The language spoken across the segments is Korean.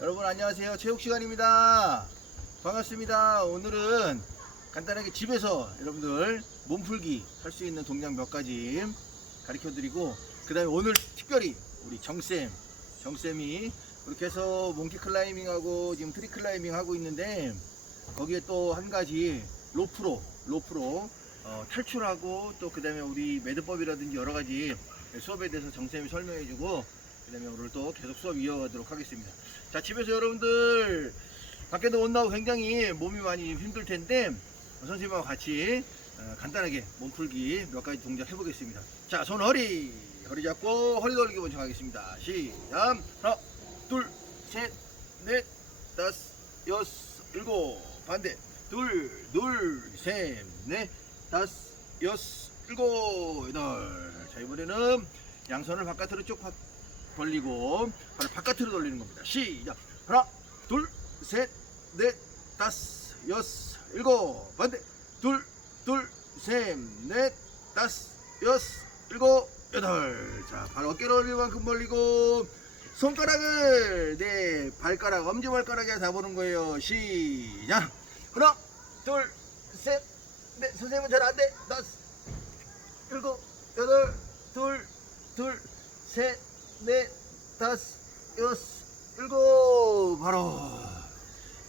여러분 안녕하세요. 체육시간입니다. 반갑습니다. 오늘은 간단하게 집에서 여러분들 몸풀기 할 수 있는 동작 몇 가지 가르쳐 드리고, 그 다음에 오늘 특별히 우리 정쌤이 그렇게 해서 몽키 클라이밍하고 지금 트리 클라이밍 하고 있는데, 거기에 또 한 가지 로프로 탈출하고, 또 그 다음에 우리 매듭법이라든지 여러 가지 수업에 대해서 정쌤이 설명해 주고, 그 다음에 오늘 또 계속 수업 이어가도록 하겠습니다. 자, 집에서 여러분들 밖에도 못 나오고 굉장히 몸이 많이 힘들 텐데, 선생님하고 같이 간단하게 몸풀기 몇 가지 동작 해보겠습니다. 자, 손 허리 잡고 허리 돌리기 먼저 하겠습니다. 시작. 하나, 둘, 셋, 넷, 다섯, 여섯, 일곱. 반대. 둘, 셋, 넷, 다섯, 여섯, 일곱, 여덟. 자, 이번에는 양손을 바깥으로 쭉 벌리고 발을 바깥으로 돌리는 겁니다. 시작. 하나, 둘, 셋, 넷, 다섯, 여섯, 일곱. 반대. 둘, 셋, 넷, 다섯, 여섯, 일곱, 여덟. 자, 발 어깨를 올릴 만큼 벌리고 손가락을 발가락, 엄지발가락에 다 보는 거예요. 시작. 하나, 둘, 셋, 넷. 선생님은 잘 안 돼. 다섯, 일곱, 여덟, 둘, 셋, 넷, 다섯, 여섯, 일곱. 바로.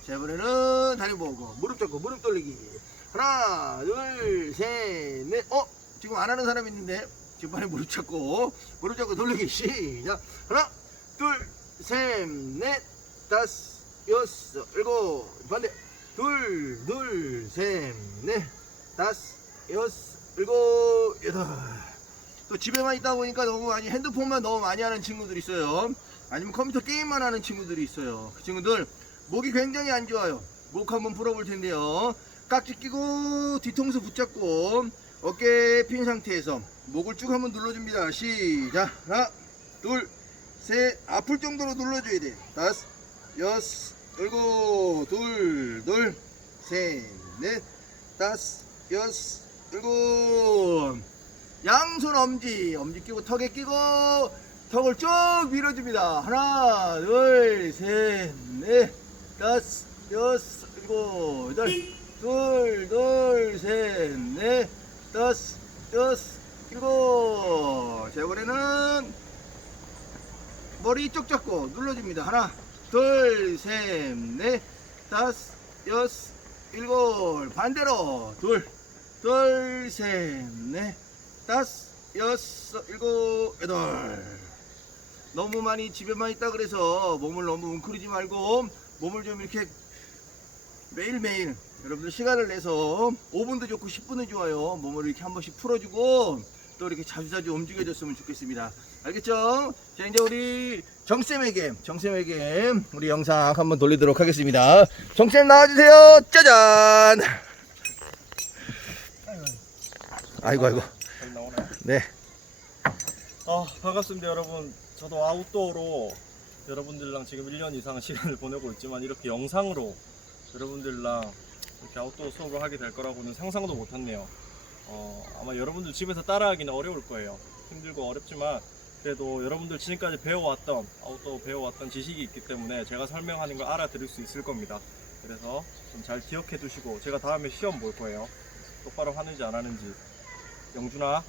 자, 이번에는 다리 모으고 무릎 잡고 무릎 돌리기. 하나, 둘, 셋, 넷. 지금 안 하는 사람 있는데, 지금 빨리 무릎 잡고 돌리기. 시작. 하나, 둘, 셋, 넷, 다섯, 여섯, 일곱. 반대. 둘, 셋, 넷, 다섯, 여섯, 일곱, 여덟. 또 집에만 있다 보니까 너무 많이 핸드폰만 너무 많이 하는 친구들이 있어요. 아니면 컴퓨터 게임만 하는 친구들이 있어요. 그 친구들 목이 굉장히 안 좋아요. 목 한번 풀어볼 텐데요. 깍지 끼고 뒤통수 붙잡고 어깨 핀 상태에서 목을 쭉 한번 눌러줍니다. 시작. 하나, 둘, 셋. 아플 정도로 눌러줘야 돼. 다섯, 여섯, 일곱. 둘, 셋, 넷, 다섯, 여섯, 일곱. 양손 엄지 끼고 턱에 끼고 턱을 쭉 밀어줍니다. 하나, 둘, 셋, 넷, 다섯, 여섯, 일곱, 여덟. 둘, 셋, 넷, 다섯, 여섯, 일곱. 자, 이번에는 머리 이쪽 잡고 눌러줍니다. 하나, 둘, 셋, 넷, 다섯, 여섯, 일곱. 반대로 둘, 셋, 넷, 다섯, 여섯, 일곱, 여덟. 너무 많이 집에만 있다 그래서 몸을 너무 웅크리지 말고 몸을 좀 이렇게 매일매일 여러분들 시간을 내서 5분도 좋고 10분도 좋아요. 몸을 이렇게 한 번씩 풀어주고 또 이렇게 자주자주 움직여줬으면 좋겠습니다. 알겠죠? 자, 이제 우리 정쌤에게 우리 영상 한번 돌리도록 하겠습니다. 정쌤 나와주세요. 짜잔. 아이고. 네. 반갑습니다, 여러분. 저도 아웃도어로 여러분들랑 지금 1년 이상 시간을 보내고 있지만, 이렇게 영상으로 여러분들랑 이렇게 아웃도어 수업을 하게 될 거라고는 상상도 못했네요. 아마 여러분들 집에서 따라하기는 어려울 거예요. 힘들고 어렵지만 그래도 여러분들 지금까지 아웃도어 배워왔던 지식이 있기 때문에 제가 설명하는 걸 알아들을 수 있을 겁니다. 그래서 좀 잘 기억해 두시고, 제가 다음에 시험 볼 거예요. 똑바로 하는지 안 하는지. 영준아,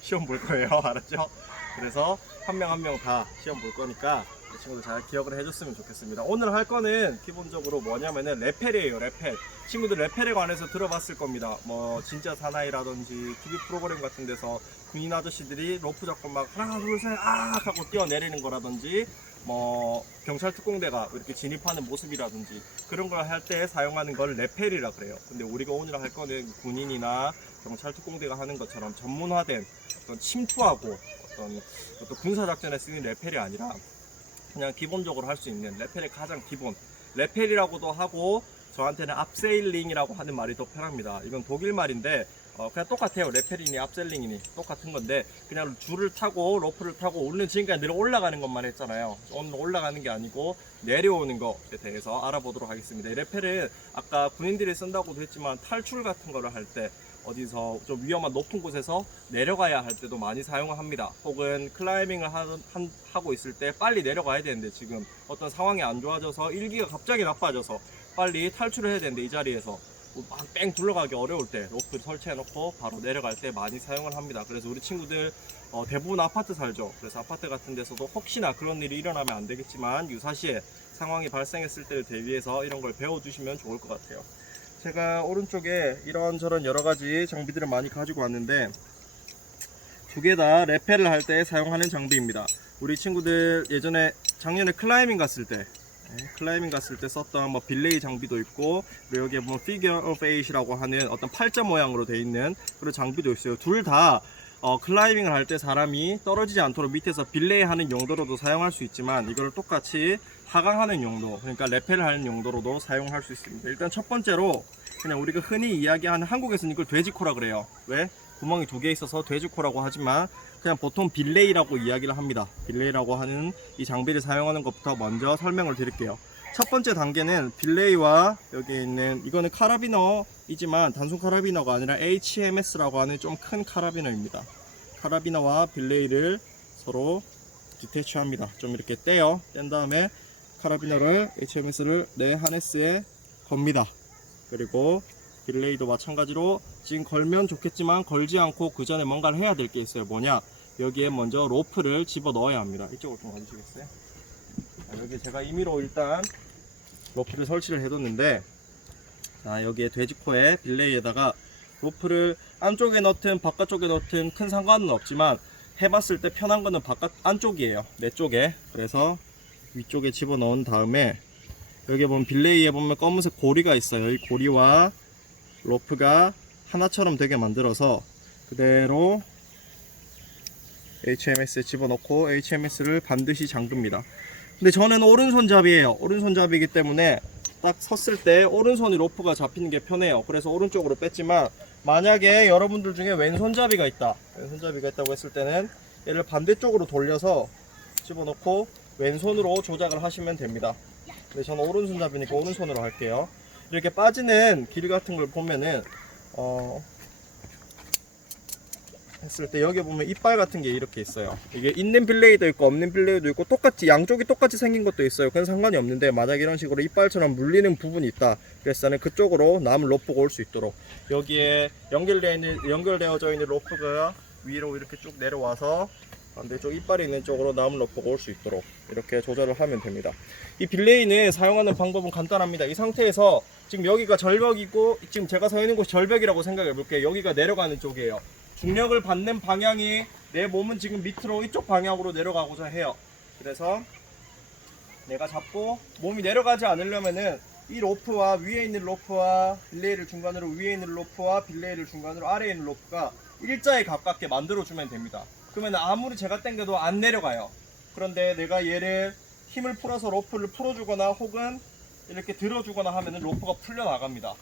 시험 볼 거예요. 알았죠? 그래서 한 명 한 명 다 시험 볼 거니까 이 친구들 잘 기억을 해줬으면 좋겠습니다. 오늘 할 거는 기본적으로 뭐냐면은 레펠이에요. 레펠. 친구들 레펠에 관해서 들어봤을 겁니다. 뭐 진짜 사나이라든지 TV 프로그램 같은 데서 군인 아저씨들이 로프 잡고 막 하나 둘 셋 하고 뛰어내리는 거라든지, 뭐 경찰 특공대가 이렇게 진입하는 모습이라든지, 그런 걸 할 때 사용하는 걸 레펠이라 그래요. 근데 우리가 오늘 할 거는 군인이나 경찰 특공대가 하는 것처럼 전문화된 어떤 침투하고 어떤 군사작전에 쓰는 레펠이 아니라 그냥 기본적으로 할 수 있는 레펠의 가장 기본, 레펠이라고도 하고 저한테는 압세일링이라고 하는 말이 더 편합니다. 이건 독일 말인데 그냥 똑같아요. 레펠이니 압셀링이니 똑같은 건데, 그냥 줄을 타고 로프를 타고 우리는 지금까지 내려 올라가는 것만 했잖아요. 오늘 올라가는 게 아니고 내려오는 것에 대해서 알아보도록 하겠습니다. 이 레펠은 아까 군인들이 쓴다고도 했지만 탈출 같은 거를 할 때 어디서 좀 위험한 높은 곳에서 내려가야 할 때도 많이 사용을 합니다. 혹은 클라이밍을 하고 있을 때 빨리 내려가야 되는데 지금 어떤 상황이 안 좋아져서 일기가 갑자기 나빠져서 빨리 탈출을 해야 되는데 이 자리에서 막 뺑 둘러가기 어려울 때 로프를 설치해 놓고 바로 내려갈 때 많이 사용을 합니다. 그래서 우리 친구들 대부분 아파트 살죠. 그래서 아파트 같은 데서도 혹시나 그런 일이 일어나면 안 되겠지만 유사시에 상황이 발생했을 때를 대비해서 이런 걸 배워두시면 좋을 것 같아요. 제가 오른쪽에 이런저런 여러가지 장비들을 많이 가지고 왔는데 두 개 다 레펠을 할 때 사용하는 장비입니다. 우리 친구들 예전에 작년에 클라이밍 갔을 때 썼던 뭐 빌레이 장비도 있고, 그리고 여기에 보면 피겨 오브 8이라고 하는 어떤 팔자 모양으로 되어 있는 그런 장비도 있어요. 둘 다 클라이밍을 할 때 사람이 떨어지지 않도록 밑에서 빌레이 하는 용도로도 사용할 수 있지만, 이걸 똑같이 하강하는 용도, 그러니까 레펠을 하는 용도로도 사용할 수 있습니다. 일단 첫 번째로 그냥 우리가 흔히 이야기하는, 한국에서는 이걸 돼지코라 그래요. 왜? 구멍이 두 개 있어서 돼지코라고 하지만 그냥 보통 빌레이라고 이야기를 합니다. 빌레이라고 하는 이 장비를 사용하는 것부터 먼저 설명을 드릴게요. 첫 번째 단계는 빌레이와 여기 있는, 이거는 카라비너이지만 단순 카라비너가 아니라 HMS라고 하는 좀 큰 카라비너입니다. 카라비너와 빌레이를 서로 디태치합니다. 좀 이렇게 떼요. 뗀 다음에 카라비너를, HMS를 내 하네스에 겁니다. 그리고 빌레이도 마찬가지로 지금 걸면 좋겠지만 걸지 않고 그 전에 뭔가를 해야 될 게 있어요. 뭐냐? 여기에 먼저 로프를 집어 넣어야 합니다. 이쪽으로 좀 와주시겠어요? 여기 제가 임의로 일단 로프를 설치를 해뒀는데, 자, 여기에 돼지코에 빌레이에다가 로프를 안쪽에 넣든 바깥쪽에 넣든 큰 상관은 없지만 해봤을 때 편한 거는 안쪽이에요. 내 쪽에. 그래서 위쪽에 집어 넣은 다음에 여기에 보면 빌레이에 보면 검은색 고리가 있어요. 이 고리와 로프가 하나처럼 되게 만들어서 그대로 HMS에 집어넣고 HMS를 반드시 잠급니다. 근데 저는 오른손잡이에요. 오른손잡이기 때문에 딱 섰을 때 오른손이 로프가 잡히는 게 편해요. 그래서 오른쪽으로 뺐지만, 만약에 여러분들 중에 왼손잡이가 있다고 했을 때는 얘를 반대쪽으로 돌려서 집어넣고 왼손으로 조작을 하시면 됩니다. 근데 저는 오른손잡이니까 오른손으로 할게요. 이렇게 빠지는 길 같은 걸 보면은 했을 때 여기 보면 이빨 같은 게 이렇게 있어요. 이게 있는 빌레이도 있고 없는 빌레이도 있고 똑같이 양쪽이 똑같이 생긴 것도 있어요. 그건 상관이 없는데, 만약 이런 식으로 이빨처럼 물리는 부분이 있다 그래서 저는 그쪽으로 남은 로프가 올 수 있도록 여기에 연결되어져 있는 로프가 위로 이렇게 쭉 내려와서 반대쪽 이빨이 있는 쪽으로 남은 로프가 올 수 있도록 이렇게 조절을 하면 됩니다. 이 빌레이는 사용하는 방법은 간단합니다. 이 상태에서 지금 여기가 절벽이고 지금 제가 서 있는 곳이 절벽이라고 생각해 볼게요. 여기가 내려가는 쪽이에요. 중력을 받는 방향이, 내 몸은 지금 밑으로 이쪽 방향으로 내려가고자 해요. 그래서 내가 잡고 몸이 내려가지 않으려면은 이 로프와 위에 있는 로프와 빌레이를 중간으로, 위에 있는 로프와 빌레이를 중간으로, 아래에 있는 로프가 일자에 가깝게 만들어주면 됩니다. 그러면 아무리 제가 당겨도 안 내려가요. 그런데 내가 얘를 힘을 풀어서 로프를 풀어주거나 혹은 이렇게 들어주거나 하면은 로프가 풀려나갑니다.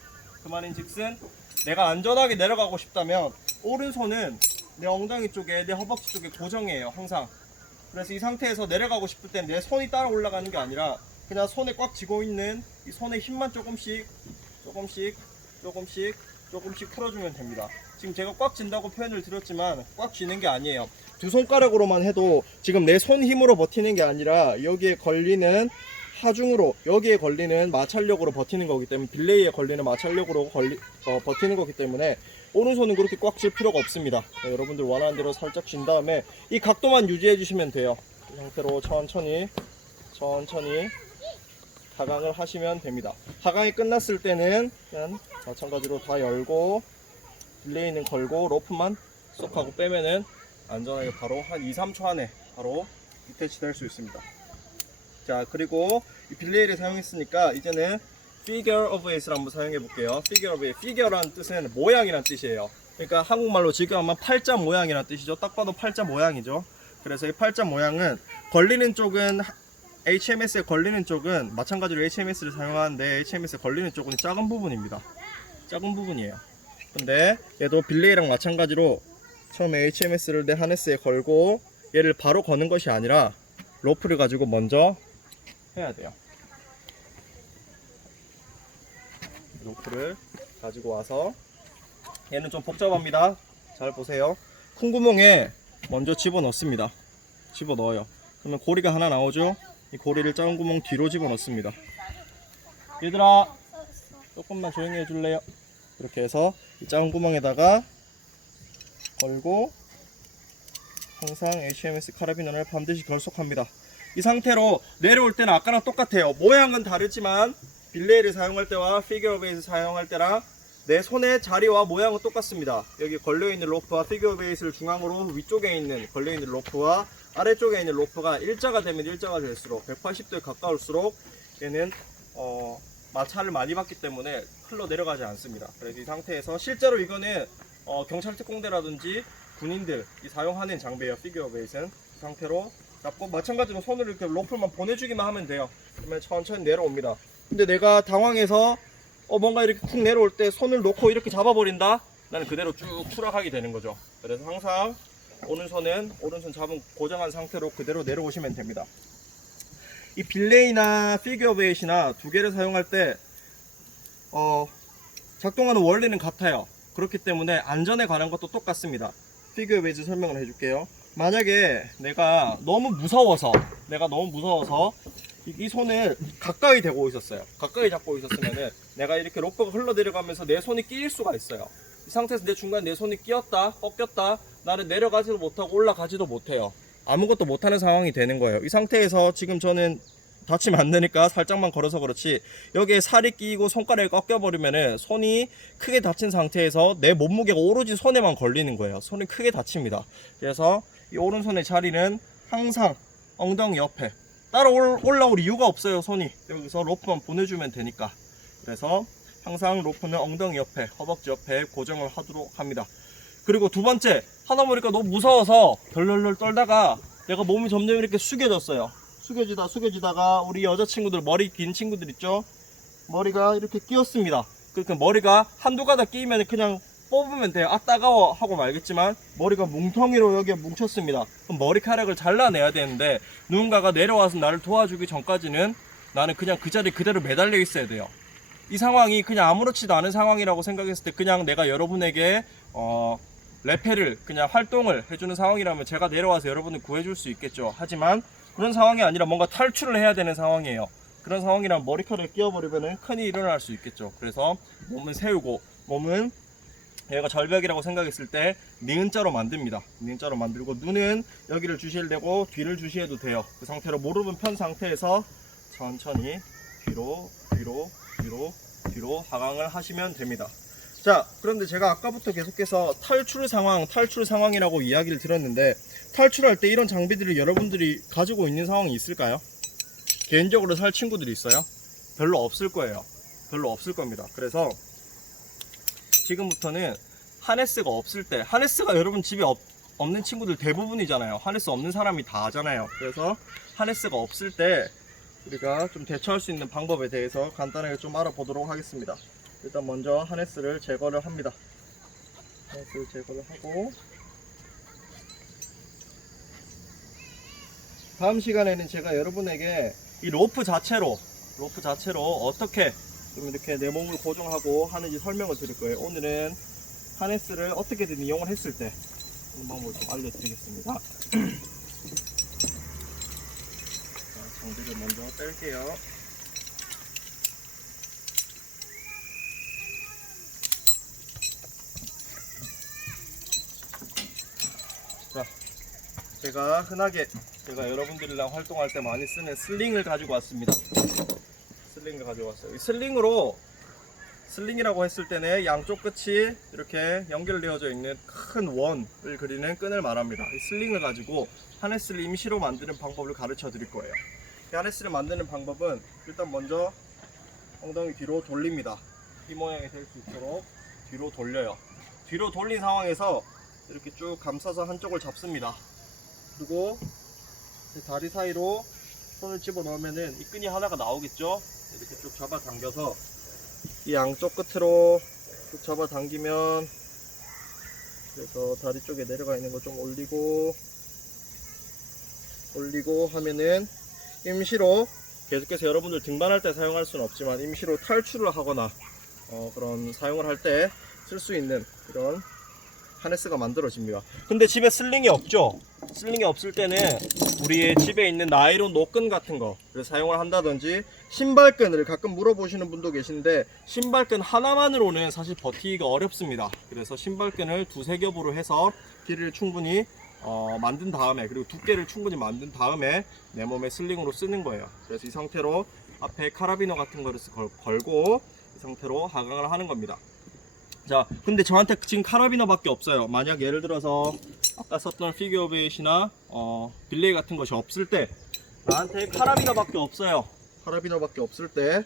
그 말인즉슨 내가 안전하게 내려가고 싶다면 오른손은 내 엉덩이 쪽에, 내 허벅지 쪽에 고정이에요, 항상. 그래서 이 상태에서 내려가고 싶을 땐 내 손이 따라 올라가는 게 아니라 그냥 손에 꽉 쥐고 있는 이 손의 힘만 조금씩 풀어주면 됩니다. 지금 제가 꽉 쥔다고 표현을 드렸지만 꽉 쥐는 게 아니에요. 두 손가락으로만 해도 지금 내 손 힘으로 버티는 게 아니라 여기에 걸리는 하중으로, 여기에 걸리는 마찰력으로 버티는 거기 때문에, 빌레이에 걸리는 마찰력으로 버티는 거기 때문에 오른손은 그렇게 꽉 쥘 필요가 없습니다. 여러분들 원하는 대로 살짝 쥔 다음에 이 각도만 유지해 주시면 돼요. 이 상태로 천천히 하강을 하시면 됩니다. 하강이 끝났을 때는 그냥 마찬가지로 다 열고 빌레이는 걸고 로프만 쏙 하고 빼면은 안전하게 바로 한 2-3초 안에 바로 디태치 될 수 있습니다. 자, 그리고 이 빌레이를 사용했으니까 이제는 Figure of 8를 한번 사용해 볼게요. Figure of 8. Figure라는 뜻은 모양이란 뜻이에요. 그러니까 한국말로 지금 아마 팔자 모양이란 뜻이죠. 딱 봐도 팔자 모양이죠. 그래서 이 팔자 모양은 걸리는 쪽은, HMS에 걸리는 쪽은 마찬가지로 HMS를 사용하는데 HMS에 걸리는 쪽은 작은 부분입니다. 작은 부분이에요. 근데 얘도 빌레이랑 마찬가지로 처음에 HMS를 내 하네스에 걸고 얘를 바로 거는 것이 아니라 로프를 가지고 먼저 해야 돼요. 로프를 가지고 와서 얘는 좀 복잡합니다. 잘 보세요. 큰 구멍에 먼저 집어넣습니다. 집어넣어요. 그러면 고리가 하나 나오죠. 이 고리를 작은 구멍 뒤로 집어넣습니다. 얘들아 조금만 조용히 해줄래요? 이렇게 해서 이 작은 구멍에다가 걸고 항상 HMS 카라비너를 반드시 결속합니다. 이 상태로 내려올 때는 아까랑 똑같아요. 모양은 다르지만 빌레이를 사용할 때와 피규어 베이스 사용할 때랑 내 손의 자리와 모양은 똑같습니다. 여기 걸려있는 로프와 피규어 베이스를 중앙으로 위쪽에 있는 걸려있는 로프와 아래쪽에 있는 로프가 일자가 되면 일자가 될수록 180도에 가까울수록 얘는 마찰을 많이 받기 때문에 흘러 내려가지 않습니다. 그래서 이 상태에서 실제로 이거는 경찰 특공대라든지 군인들이 사용하는 장비예요. 피규어 베이스는 이 상태로 잡고 마찬가지로 손으로 이렇게 로프만 보내주기만 하면 돼요. 그러면 천천히 내려옵니다. 근데 내가 당황해서 뭔가 이렇게 쿵 내려올 때 손을 놓고 이렇게 잡아버린다? 나는 그대로 쭉 추락하게 되는 거죠. 그래서 항상 오른손은 오른손 잡은 고정한 상태로 그대로 내려오시면 됩니다. 이 빌레이나 피규어 베이스나 두 개를 사용할 때 작동하는 원리는 같아요. 그렇기 때문에 안전에 관한 것도 똑같습니다. 피규어 베이스 설명을 해줄게요. 만약에 내가 너무 무서워서 이 손을 가까이 대고 있었어요. 가까이 잡고 있었으면은 내가 이렇게 로프가 흘러 내려가면서 내 손이 끼일 수가 있어요. 이 상태에서 내 중간에 내 손이 끼었다, 꺾였다, 나는 내려가지도 못하고 올라가지도 못해요. 아무것도 못하는 상황이 되는 거예요. 이 상태에서 지금 저는 다치면 안 되니까 살짝만 걸어서 그렇지, 여기에 살이 끼고 손가락이 꺾여버리면은 손이 크게 다친 상태에서 내 몸무게가 오로지 손에만 걸리는 거예요. 손이 크게 다칩니다. 그래서 이 오른손의 자리는 항상 엉덩이 옆에, 따로 올라올 이유가 없어요. 손이 여기서 로프만 보내주면 되니까. 그래서 항상 로프는 엉덩이 옆에, 허벅지 옆에 고정을 하도록 합니다. 그리고 두 번째, 하다 보니까 너무 무서워서 덜덜덜 떨다가 내가 몸이 점점 이렇게 숙여졌어요. 숙여지다가 우리 여자친구들 머리 긴 친구들 있죠? 머리가 이렇게 끼었습니다. 그러니까 머리가 한두 가닥 끼면 그냥 뽑으면 돼요. 아 따가워 하고 말겠지만 머리가 뭉텅이로 여기에 뭉쳤습니다. 그럼 머리카락을 잘라내야 되는데 누군가가 내려와서 나를 도와주기 전까지는 나는 그냥 그 자리에 그대로 매달려 있어야 돼요. 이 상황이 그냥 아무렇지도 않은 상황이라고 생각했을 때 그냥 내가 여러분에게 레페를 그냥 활동을 해주는 상황이라면 제가 내려와서 여러분을 구해줄 수 있겠죠. 하지만 그런 상황이 아니라 뭔가 탈출을 해야 되는 상황이에요. 그런 상황이라면 머리카락을 끼워버리면 큰일이 일어날 수 있겠죠. 그래서 몸을 세우고, 몸은 얘가 절벽이라고 생각했을 때 니은자로 만듭니다. 니은자로 만들고 눈은 여기를 주시하려고 뒤를 주시해도 돼요. 그 상태로 무릎은 편 상태에서 천천히 뒤로 하강을 하시면 됩니다. 자, 그런데 제가 아까부터 계속해서 탈출 상황이라고 이야기를 드렸는데, 탈출할 때 이런 장비들을 여러분들이 가지고 있는 상황이 있을까요? 개인적으로 살 친구들이 있어요? 별로 없을 거예요. 별로 없을 겁니다. 그래서 지금부터는 하네스가 없을 때, 하네스가 여러분 집에 없는 친구들 대부분이잖아요. 하네스 없는 사람이 다 하잖아요. 그래서 하네스가 없을 때 우리가 좀 대처할 수 있는 방법에 대해서 간단하게 좀 알아보도록 하겠습니다. 일단 먼저 하네스를 제거를 합니다. 하네스를 제거를 하고, 다음 시간에는 제가 여러분에게 이 로프 자체로 어떻게 좀 이렇게 내 몸을 고정하고 하는지 설명을 드릴 거예요. 오늘은 하네스를 어떻게든 이용을 했을 때 그런 방법을 좀 알려드리겠습니다. 자, 장비를 먼저 뺄게요. 자, 제가 여러분들이랑 활동할 때 많이 쓰는 슬링을 가지고 왔습니다. 슬링을 가지고 왔어요. 이 슬링이라고 했을 때는 양쪽 끝이 이렇게 연결되어져 있는 큰 원을 그리는 끈을 말합니다. 이 슬링을 가지고 하네스를 임시로 만드는 방법을 가르쳐 드릴 거예요. 이 하네스를 만드는 방법은 일단 먼저 엉덩이 뒤로 돌립니다. 이 모양이 될 수 있도록 뒤로 돌려요. 뒤로 돌린 상황에서 이렇게 쭉 감싸서 한쪽을 잡습니다. 그리고 다리 사이로 손을 집어넣으면은 이 끈이 하나가 나오겠죠? 이렇게 쭉 잡아당겨서 이 양쪽 끝으로 쭉 잡아당기면, 그래서 다리 쪽에 내려가 있는 거 좀 올리고 하면은 임시로, 계속해서 여러분들 등반할 때 사용할 수는 없지만 임시로 탈출을 하거나 그런 사용을 할 때 쓸 수 있는 이런 하네스가 만들어집니다. 근데 집에 슬링이 없죠? 슬링이 없을 때는 우리 집에 있는 나일론 노끈 같은 거 사용을 한다든지, 신발끈을 가끔 물어보시는 분도 계신데 신발끈 하나만으로는 사실 버티기가 어렵습니다. 그래서 신발끈을 두세 겹으로 해서 길이를 충분히 만든 다음에, 그리고 두께를 충분히 만든 다음에 내 몸에 슬링으로 쓰는 거예요. 그래서 이 상태로 앞에 카라비너 같은 거를 걸고 이 상태로 하강을 하는 겁니다. 자, 근데 저한테 지금 카라비너 밖에 없어요. 만약 예를 들어서 아까 썼던 피규어 베이시나 빌레이 같은 것이 없을 때, 나한테 카라비너 밖에 없어요. 카라비너 밖에 없을 때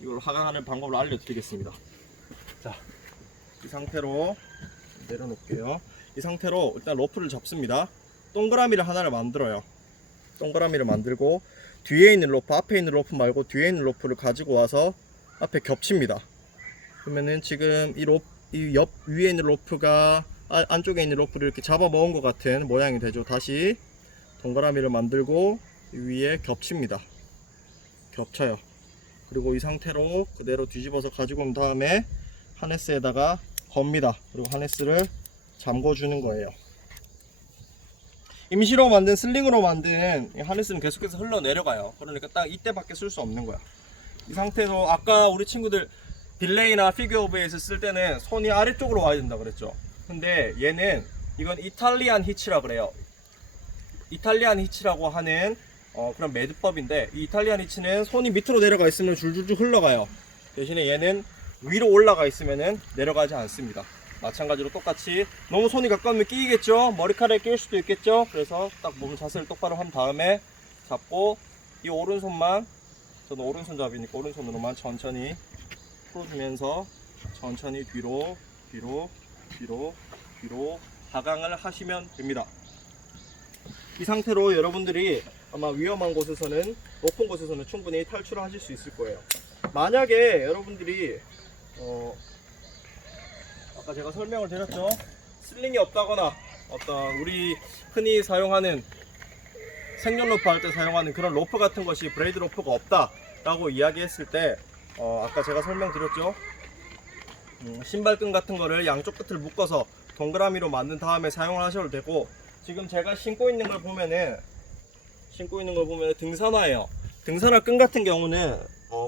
이걸 하강하는 방법을 알려드리겠습니다. 자, 이 상태로 내려놓을게요. 이 상태로 일단 로프를 잡습니다. 동그라미를 하나를 만들어요. 동그라미를 만들고 뒤에 있는 로프, 앞에 있는 로프 말고 뒤에 있는 로프를 가지고 와서 앞에 겹칩니다. 그러면은 지금 이 옆 위에 있는 로프가 안쪽에 있는 로프를 이렇게 잡아 먹은 것 같은 모양이 되죠. 다시 동그라미를 만들고 위에 겹칩니다. 겹쳐요. 그리고 이 상태로 그대로 뒤집어서 가지고 온 다음에 하네스에다가 겁니다. 그리고 하네스를 잠궈주는 거예요. 임시로 만든 슬링으로 만든 이 하네스는 계속해서 흘러내려가요. 그러니까 딱 이때밖에 쓸 수 없는 거야. 이 상태에서 아까 우리 친구들 빌레이나 피규어 베이스 쓸 때는 손이 아래쪽으로 와야 된다 그랬죠. 근데 얘는 이건 이탈리안 히치라 그래요. 이탈리안 히치라고 하는 그런 매듭법인데, 이 이탈리안 히치는 손이 밑으로 내려가 있으면 줄줄줄 흘러가요. 대신에 얘는 위로 올라가 있으면 내려가지 않습니다. 마찬가지로 똑같이 너무 손이 가까우면 끼겠죠. 머리카락에 끼일 수도 있겠죠. 그래서 딱 몸 자세를 똑바로 한 다음에 잡고 이 오른손만, 저는 오른손잡이니까 오른손으로만 천천히 풀어주면서 천천히 뒤로 하강을 하시면 됩니다. 이 상태로 여러분들이 아마 위험한 곳에서는, 높은 곳에서는 충분히 탈출을 하실 수 있을 거예요. 만약에 여러분들이 아까 제가 설명을 드렸죠. 슬링이 없다거나 어떤 우리 흔히 사용하는 생존 로프 할 때 사용하는 그런 로프 같은 것이 브레이드 로프가 없다 라고 이야기했을 때, 아까 제가 설명드렸죠. 신발끈 같은 거를 양쪽 끝을 묶어서 동그라미로 만든 다음에 사용을 하셔도 되고, 지금 제가 신고 있는 걸 보면은 등산화예요. 등산화 끈 같은 경우는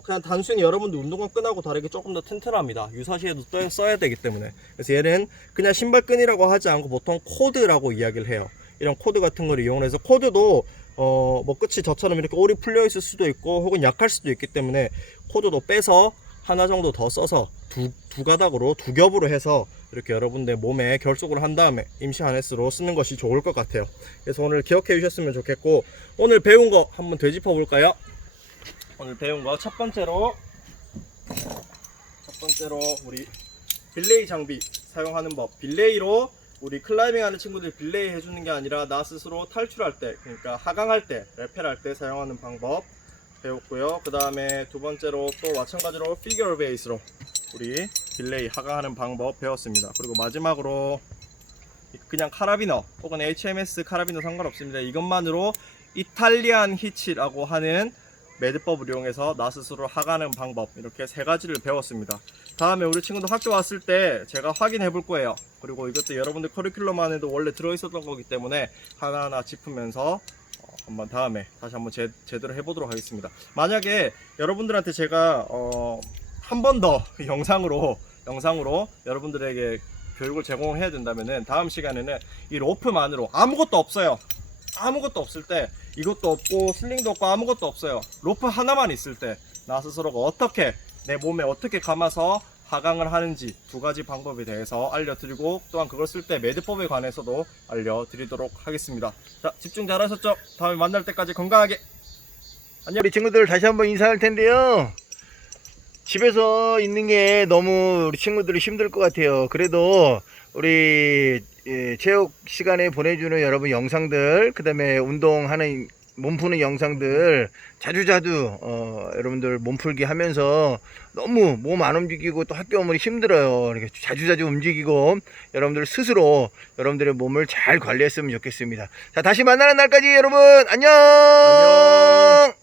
그냥 단순히 여러분들 운동화 끈하고 다르게 조금 더 튼튼합니다. 유사시에도 써야 되기 때문에. 그래서 얘는 그냥 신발끈이라고 하지 않고 보통 코드라고 이야기를 해요. 이런 코드 같은 걸 이용해서, 코드도 뭐 끝이 저처럼 이렇게 올이 풀려 있을 수도 있고 혹은 약할 수도 있기 때문에 코드도 빼서 하나 정도 더 써서 두 가닥으로, 두 겹으로 해서 이렇게 여러분들 몸에 결속을 한 다음에 임시 하네스로 쓰는 것이 좋을 것 같아요. 그래서 오늘 기억해 주셨으면 좋겠고, 오늘 배운 거 한번 되짚어 볼까요? 오늘 배운 거 첫 번째로 우리 빌레이 장비 사용하는 법. 빌레이로 우리 클라이밍 하는 친구들 빌레이 해주는 게 아니라 나 스스로 탈출할 때, 그러니까 하강할 때, 레펠할 때 사용하는 방법 배웠고요. 그 다음에 두 번째로 또 마찬가지로 피규어 베이스로 우리 빌레이 하강하는 방법 배웠습니다. 그리고 마지막으로 그냥 카라비너 혹은 HMS 카라비너 상관없습니다. 이것만으로 이탈리안 히치라고 하는 매듭법을 이용해서 나 스스로 하강하는 방법, 이렇게 세 가지를 배웠습니다. 다음에 우리 친구들 학교 왔을 때 제가 확인해 볼 거예요. 그리고 이것도 여러분들 커리큘럼 안에도 원래 들어있었던 거기 때문에 하나하나 짚으면서 한번 다음에 다시 한번 제대로 해보도록 하겠습니다. 만약에 여러분들한테 제가 한 번 더 영상으로 여러분들에게 교육을 제공해야 된다면은, 다음 시간에는 이 로프만으로 아무것도 없어요. 아무것도 없을 때, 이것도 없고 슬링도 없고 아무것도 없어요. 로프 하나만 있을 때 나 스스로가 어떻게 내 몸에 어떻게 감아서 하강을 하는지 두 가지 방법에 대해서 알려드리고, 또한 그걸 쓸 때 매듭법에 관해서도 알려드리도록 하겠습니다. 자, 집중 잘하셨죠? 다음에 만날 때까지 건강하게 안녕. 우리 친구들 다시 한번 인사할 텐데요. 집에서 있는 게 너무 우리 친구들이 힘들 것 같아요. 그래도 우리 체육 시간에 보내주는 여러분 영상들, 그 다음에 운동하는 몸 푸는 영상들 자주자주 여러분들 몸풀기 하면서 너무 몸 안 움직이고 또 학교 오면 힘들어요. 이렇게 자주자주 움직이고 여러분들 스스로 여러분들의 몸을 잘 관리했으면 좋겠습니다. 자, 다시 만나는 날까지 여러분 안녕.